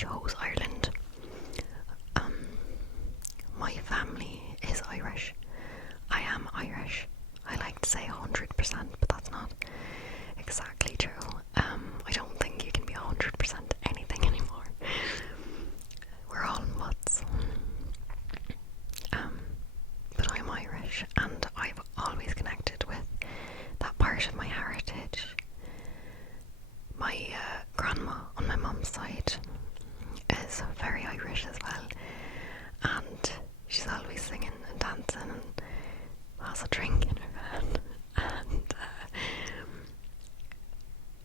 chose Ireland. My family is Irish. I am Irish. I like to say 100%, but that's not exactly true. I don't think you can be 100% anything anymore. We're all mutts. But I'm Irish, and I've always connected with that part of my heritage. My grandma on my mum's side is very Irish as well, and she's always singing and dancing and has a drink in her hand, and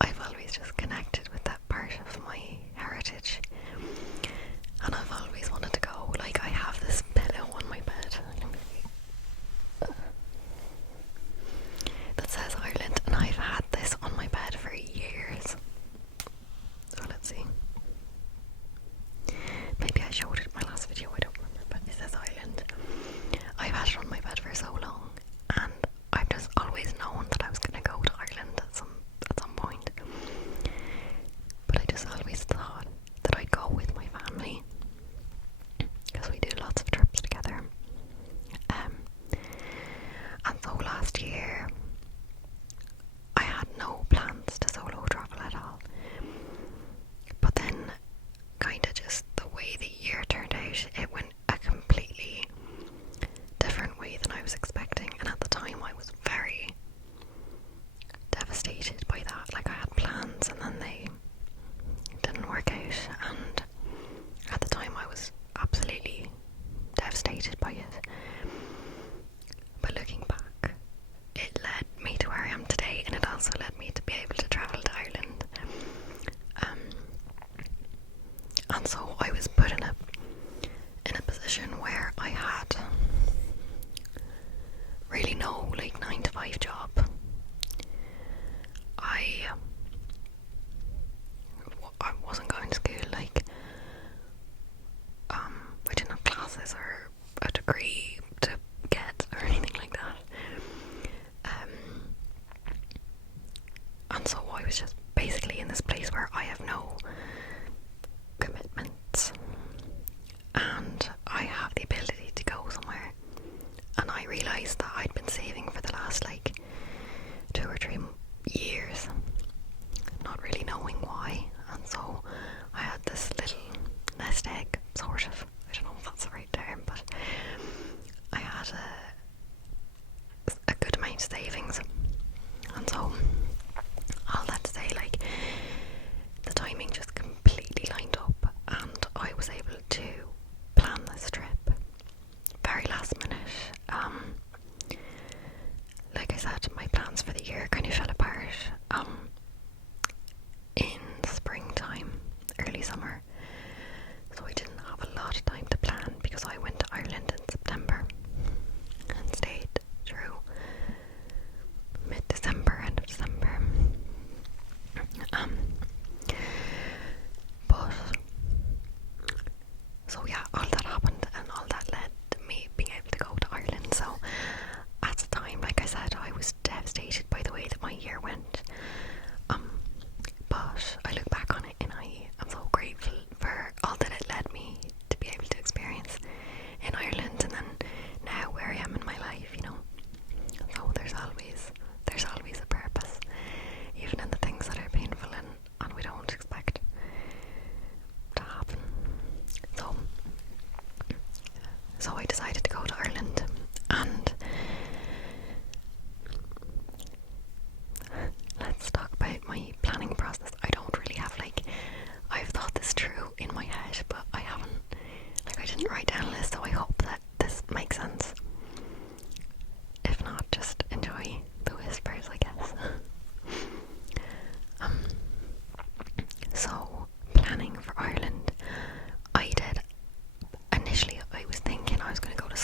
I've always just connected with that part of my heritage, and I've always wanted to go. Like, I have this pillow on my bed that says Ireland, and I've had this on my bed for years. So let's see. Maybe I showed it in my last video, I don't remember, but it says Ireland. I've had it on my bed for so long, and I've just always known that I was going to go to Ireland at some point. But I just always thought that I'd go with my family, because we do lots of trips together. And so last year I had no plans to solo travel at all. But then, kind of just the way the year turned out, it went a completely different way than I was expecting, and at the time I was very devastated by that. Like, I had plans and then they didn't work out, and at the time I was absolutely devastated by it. But looking back, it led me to where I am today, and it also led me to be able to travel to Ireland. And so I was put in a position where I had really no 9-to-5 job. I wasn't going to school, I didn't have classes or a degree to get or anything like that. And so I was just basically in this place where I have no commitments, and I have the ability to go somewhere. And I realised that I'd been saving for the last 2 or 3 years, not really knowing why, and so I had this little nest egg, sort of. I don't know if that's the right term, but I had a good amount of savings, and so all that to say, the timing just completely lined up, and I was able to plan this trip very last minute. Like I said, my plans for the year kind of fell apart in springtime, early summer, so I didn't have a lot of time to plan, because I went to Ireland in September and stayed through mid-December, end of December. But so yeah, all that happened, and all that led to me being able to go to Ireland. So at the time, like I said, I was devastated by the way that my year went. But I look back on it and I am so grateful for all that it led me to be able to experience in Ireland, and then now where I am in my life, So there's always a purpose, even in the things that are painful and we don't expect to happen. So I decided to go to Ireland, and let's talk about my planning process. I don't really have I've thought this through in my head, but I haven't, I didn't write down a list, so I hope that this makes sense. If not, just enjoy the whispers, I guess. So planning for Ireland, initially I was thinking I was going to go to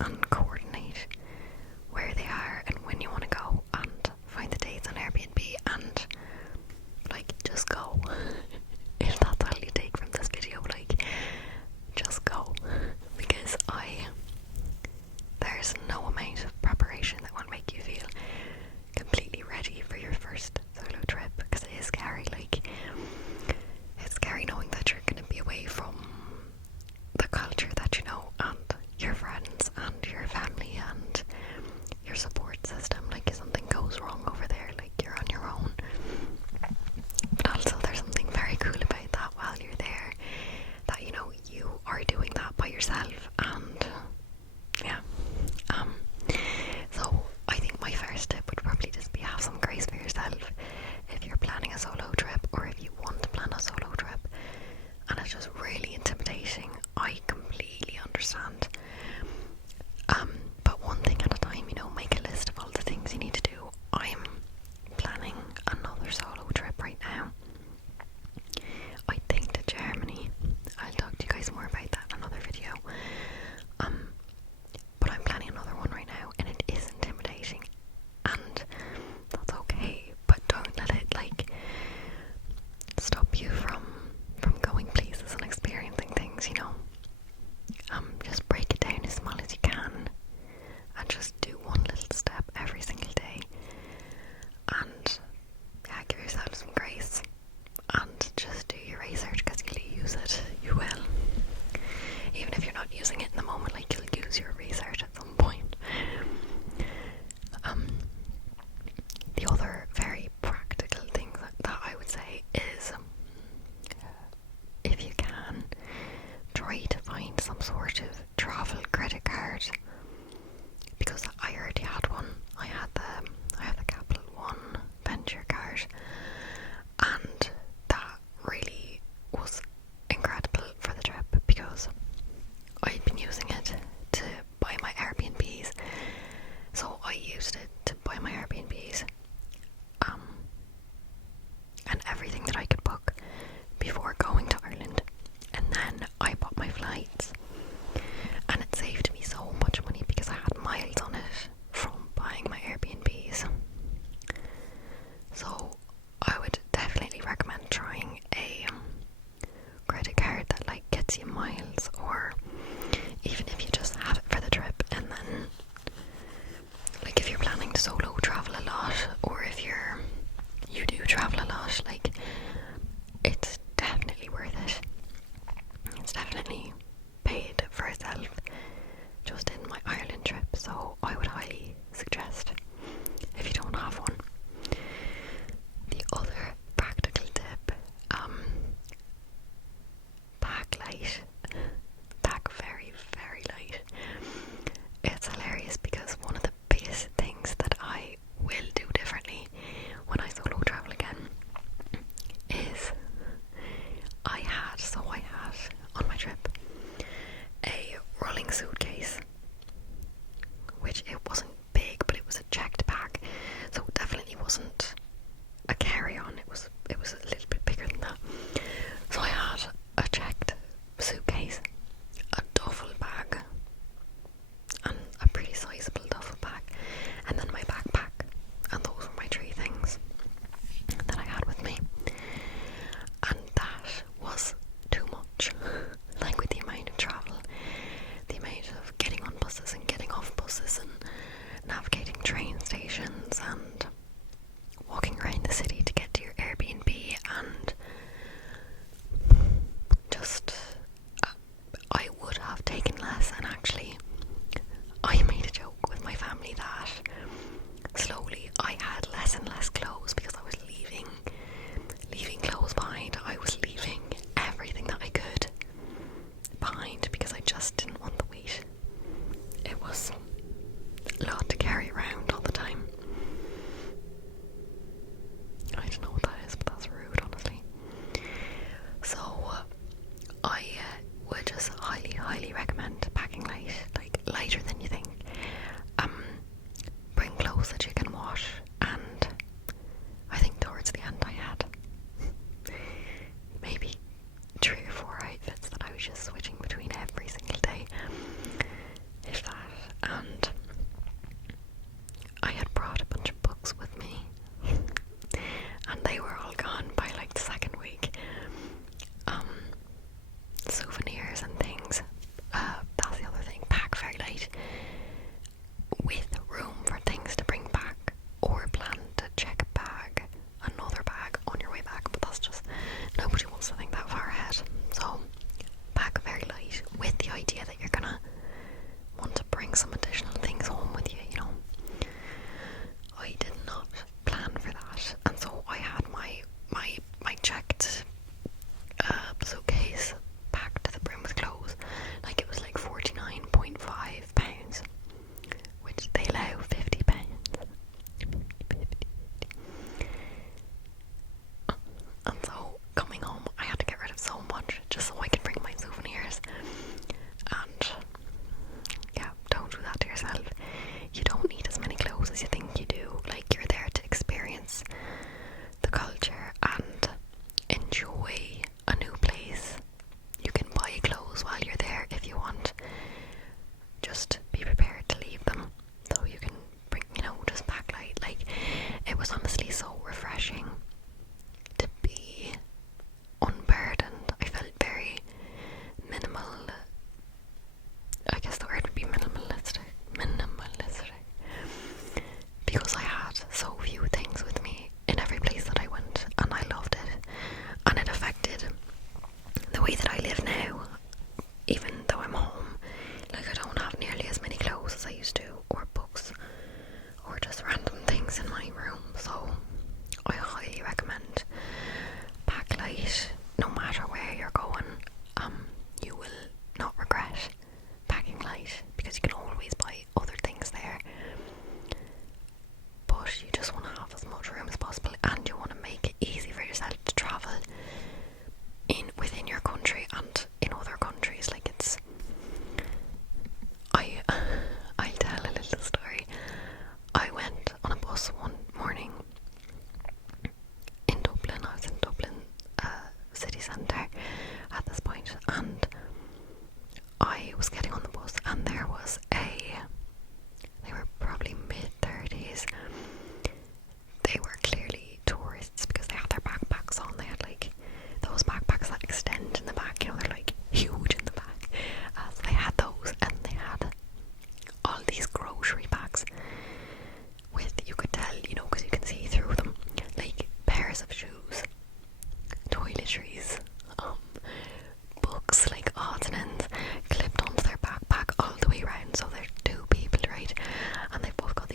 and coordinate where they are and when you want to go, and find the dates on Airbnb, and like just go. If that's all you take from this video, like just go, because there's no amount of preparation that won't make you feel completely ready for your first solo trip, because it is scary. Like, it's scary knowing that you're going to be away from the culture that you know, and your friends and your family and your support system. Like, if something goes wrong over there, like, you're on your own. But also there's something very cool about that while you're there, that you know you are doing that by yourself. And yeah,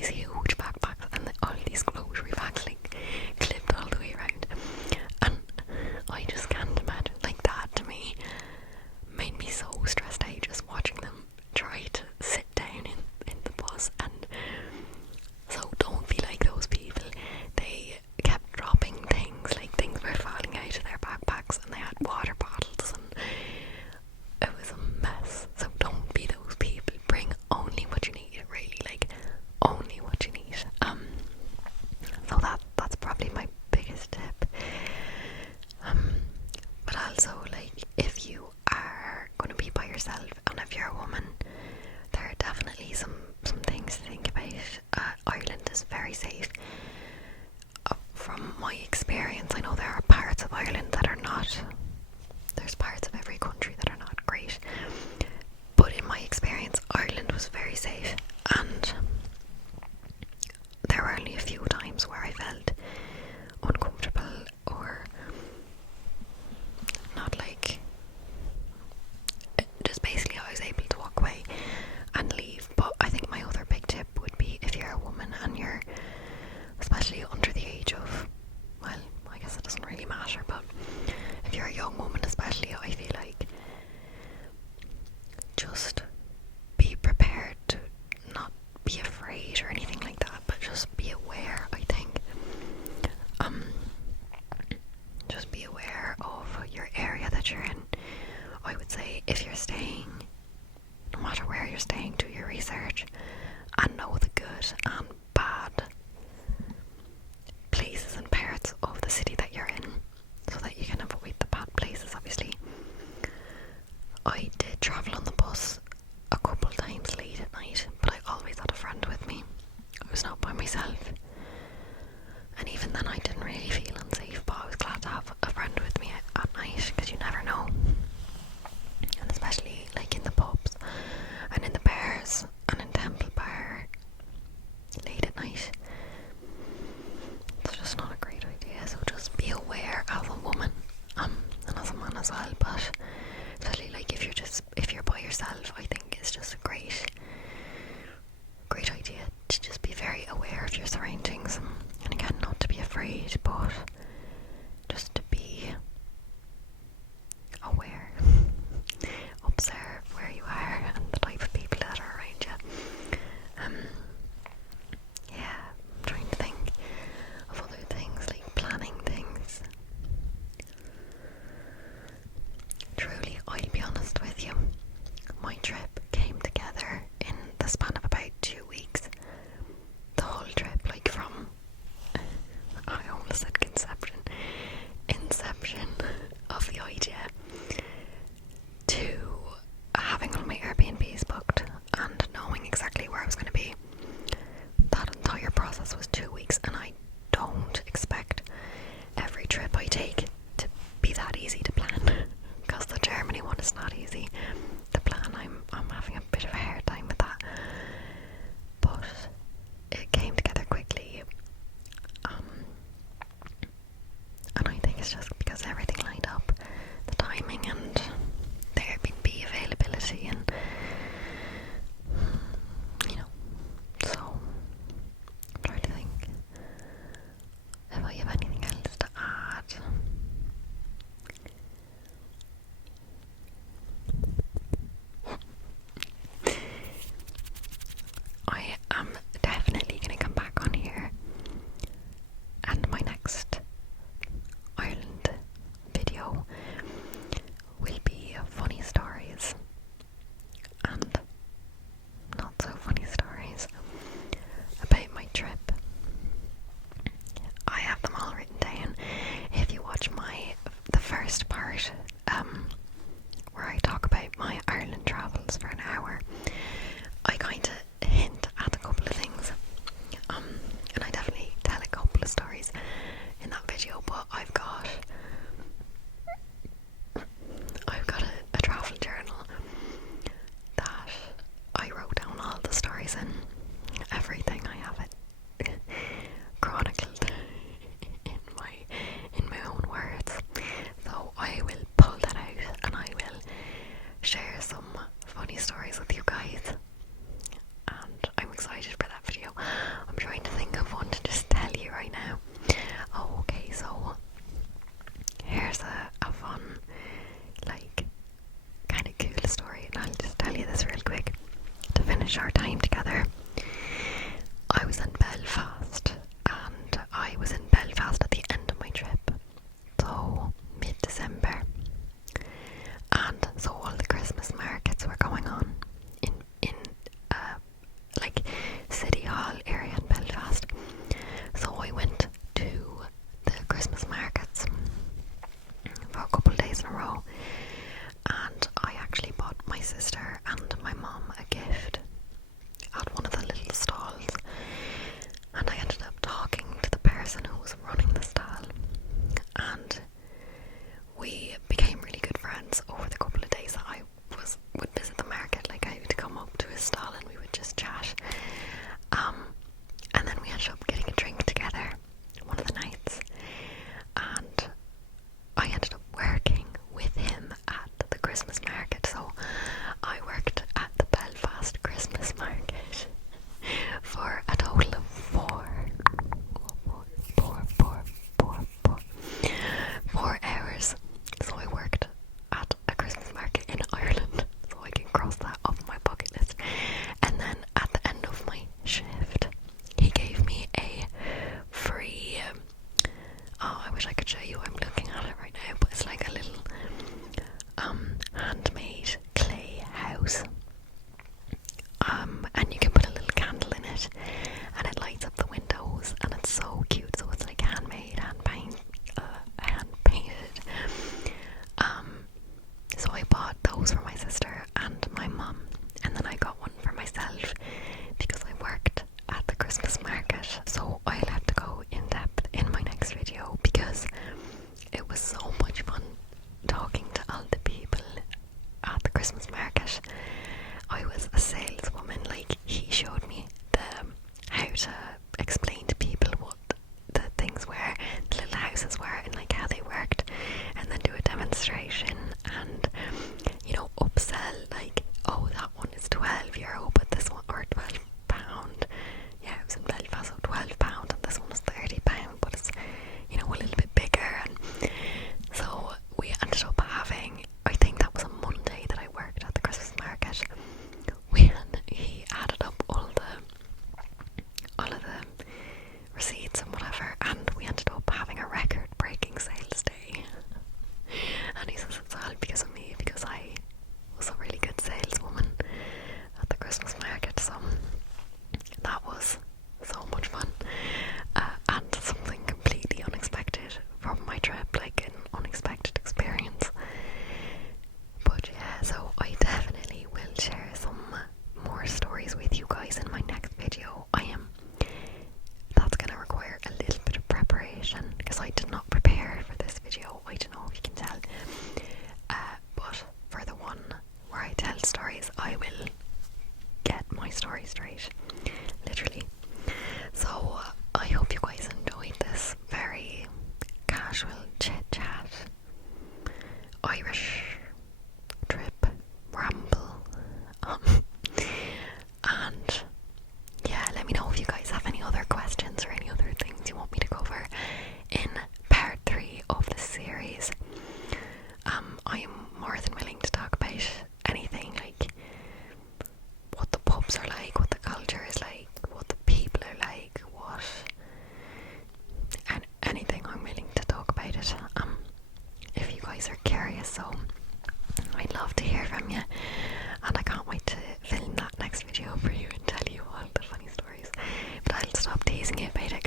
these huge backpacks and all these grocery bags like clipped all the way around, and I just can't imagine, like that to me made me so stressed out just watching them try to sit down in the bus. And so don't be like those people. They kept dropping things, like things were falling out of their backpacks, and they had water bottles, and it was a mess. So don't be those people. Bring only what you need, really, like only what you need. So that's probably my biggest tip. But also, like, if you are going to be by yourself, and if you're a woman, there are definitely some things to think about. Ireland is very safe. From my experience, I know there are parts of Ireland that are not. There's parts of every country that are not great. But in my experience, Ireland was very safe, and there were only a few times where I felt uncomfortable or not, like, just basically I was able to walk away and leave. But I think my other big tip would be, if you're a woman and you're especially under the age of, well, I guess it doesn't really matter, but if you're a young woman especially, I feel like just be prepared to not be afraid or anything like that, but just be aware. I think just be aware of your area that you're in. I would say, if you're staying, no matter where you're staying, do your research and know the good and bad places and parts of the city that you're in, so that you can avoid the bad places. Obviously, I did travel on the bus a couple times late at night, but I always had a friend with me. I was not by myself, and even then I didn't really feel unsafe, but I was glad to have a friend with me at night, because you never know. And especially like in the pubs and in the bars and in Temple Bar late at night, it's just not a great idea. So just be aware as a woman, and as a man as well. But especially like if you're by yourself, I think it's just a great idea to just be very aware of your surroundings, and again, not to be afraid, but just to be aware. Observe where you are and the type of people that are around you. Yeah, I'm trying to think of other things, like planning things. Truly, I'll be honest with you, my trip came together in the span of about 2 weeks. The whole trip, like from, I almost said inception of the idea to having all my Airbnbs booked and knowing exactly where I was going to be. That entire process was 2 weeks, and I don't expect every trip I take to be that easy to plan, because the Germany one is not easy to plan. I'm having a bit of a hard time with that, but it came together quickly, and I think it's just because everything lined up, the timing and the Airbnb availability, and so I'm trying to think if I have anything else to add. I am definitely going to come back on here, and my next Ireland video will be funny stories and not so funny stories about my trip. I have them all written down. If you watch the first part, where I talk about my Ireland travels for an hour, I kind of hint at a couple of things, and I definitely tell a couple of stories in that video. But I've got a travel journal that I wrote down all the stories in, everything. I have it chronicled in my own words. So I will pull that out and I will share some funny stories with you guys, and I'm excited for that video.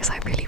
because I really